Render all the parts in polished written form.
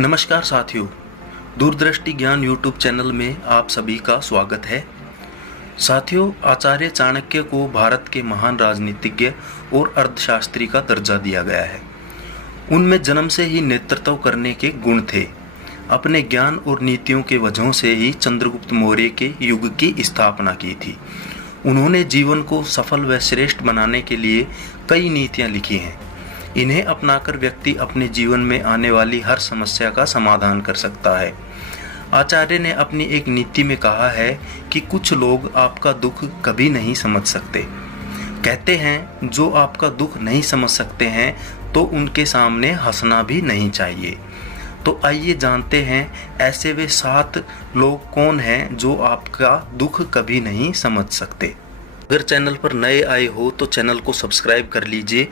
नमस्कार साथियों, दूरदृष्टि ज्ञान यूट्यूब चैनल में आप सभी का स्वागत है। साथियों, आचार्य चाणक्य को भारत के महान राजनीतिज्ञ और अर्थशास्त्री का दर्जा दिया गया है। उनमें जन्म से ही नेतृत्व करने के गुण थे। अपने ज्ञान और नीतियों के वजहों से ही चंद्रगुप्त मौर्य के युग की स्थापना की थी। उन्होंने जीवन को सफल व श्रेष्ठ बनाने के लिए कई नीतियाँ लिखी हैं। इन्हें अपनाकर व्यक्ति अपने जीवन में आने वाली हर समस्या का समाधान कर सकता है। आचार्य ने अपनी एक नीति में कहा है कि कुछ लोग आपका दुख कभी नहीं समझ सकते। कहते हैं जो आपका दुख नहीं समझ सकते हैं तो उनके सामने हंसना भी नहीं चाहिए। तो आइए जानते हैं ऐसे वे 7 लोग कौन हैं जो आपका दुख कभी नहीं समझ सकते। अगर चैनल पर नए आए हो तो चैनल को सब्सक्राइब कर लीजिए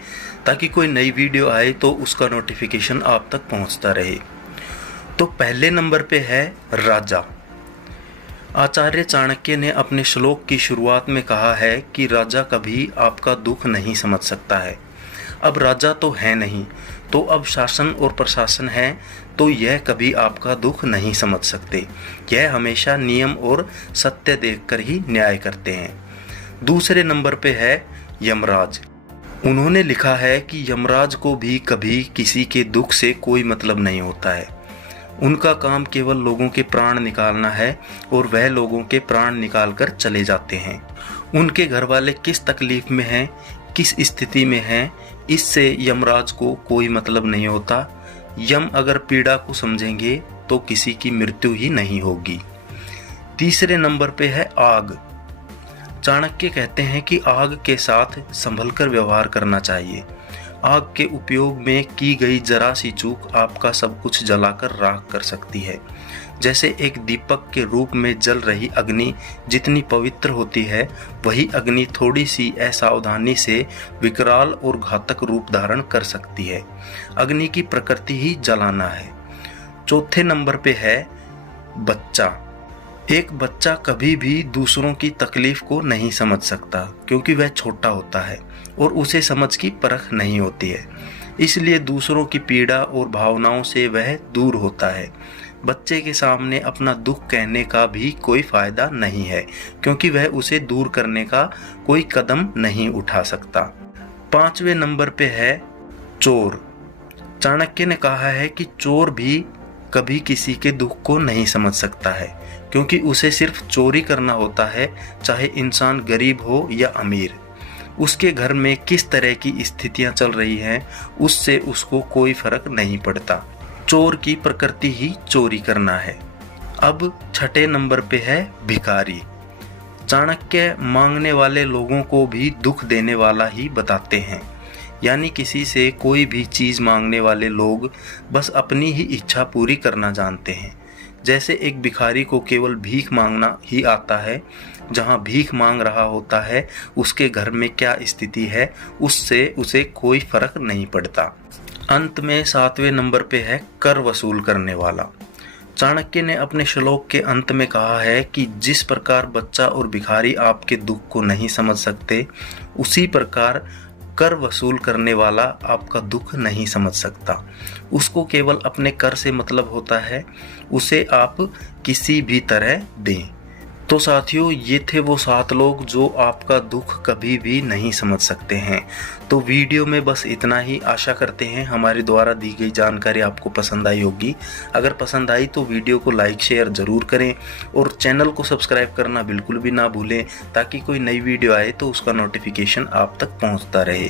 ताकि कोई नई वीडियो आए तो उसका नोटिफिकेशन आप तक पहुंचता रहे। तो पहले नंबर पे है राजा। आचार्य चाणक्य ने अपने श्लोक की शुरुआत में कहा है कि राजा कभी आपका दुख नहीं समझ सकता है। अब राजा तो है नहीं, तो अब शासन और प्रशासन है, तो यह कभी आपका दुख नहीं समझ सकते। यह हमेशा नियम और सत्य देखकर ही न्याय करते हैं। दूसरे नंबर पे है यमराज। उन्होंने लिखा है कि यमराज को भी कभी किसी के दुख से कोई मतलब नहीं होता है। उनका काम केवल लोगों के प्राण निकालना है और वह लोगों के प्राण निकाल कर चले जाते हैं। उनके घर वाले किस तकलीफ में हैं, किस स्थिति में हैं, इससे यमराज को कोई मतलब नहीं होता। यम अगर पीड़ा को समझेंगे तो किसी की मृत्यु ही नहीं होगी। तीसरे नंबर पे है आग। चाणक्य कहते हैं कि आग के साथ संभलकर व्यवहार करना चाहिए। आग के उपयोग में की गई जरा सी चूक आपका सब कुछ जलाकर राख कर सकती है। जैसे एक दीपक के रूप में जल रही अग्नि जितनी पवित्र होती है, वही अग्नि थोड़ी सी असावधानी से विकराल और घातक रूप धारण कर सकती है। अग्नि की प्रकृति ही जलाना है। चौथे नंबर पे है बच्चा। एक बच्चा कभी भी दूसरों की तकलीफ को नहीं समझ सकता क्योंकि वह छोटा होता है और उसे समझ की परख नहीं होती है। इसलिए दूसरों की पीड़ा और भावनाओं से वह दूर होता है। बच्चे के सामने अपना दुख कहने का भी कोई फायदा नहीं है क्योंकि वह उसे दूर करने का कोई कदम नहीं उठा सकता। 5वें नंबर पे है चोर। चाणक्य ने कहा है कि चोर भी कभी किसी के दुख को नहीं समझ सकता है क्योंकि उसे सिर्फ चोरी करना होता है, चाहे इंसान गरीब हो या अमीर। उसके घर में किस तरह की स्थितियां चल रही हैं उससे उसको कोई फर्क नहीं पड़ता। चोर की प्रकृति ही चोरी करना है। अब 6ठे नंबर पे है भिखारी। चाणक्य मांगने वाले लोगों को भी दुख देने वाला ही बताते हैं। यानी किसी से कोई भी चीज़ मांगने वाले लोग बस अपनी ही इच्छा पूरी करना जानते हैं। जैसे एक भिखारी को केवल भीख मांगना ही आता है। जहाँ भीख मांग रहा होता है उसके घर में क्या स्थिति है उससे उसे कोई फर्क नहीं पड़ता। अंत में 7वें नंबर पे है कर वसूल करने वाला। चाणक्य ने अपने श्लोक के अंत में कहा है कि जिस प्रकार बच्चा और भिखारी आपके दुख को नहीं समझ सकते, उसी प्रकार कर वसूल करने वाला आपका दुख नहीं समझ सकता। उसको केवल अपने कर से मतलब होता है, उसे आप किसी भी तरह दें। तो साथियों, ये थे वो 7 लोग जो आपका दुख कभी भी नहीं समझ सकते हैं। तो वीडियो में बस इतना ही। आशा करते हैं हमारे द्वारा दी गई जानकारी आपको पसंद आई होगी। अगर पसंद आई तो वीडियो को लाइक शेयर ज़रूर करें और चैनल को सब्सक्राइब करना बिल्कुल भी ना भूलें ताकि कोई नई वीडियो आए तो उसका नोटिफिकेशन आप तक पहुंचता रहे।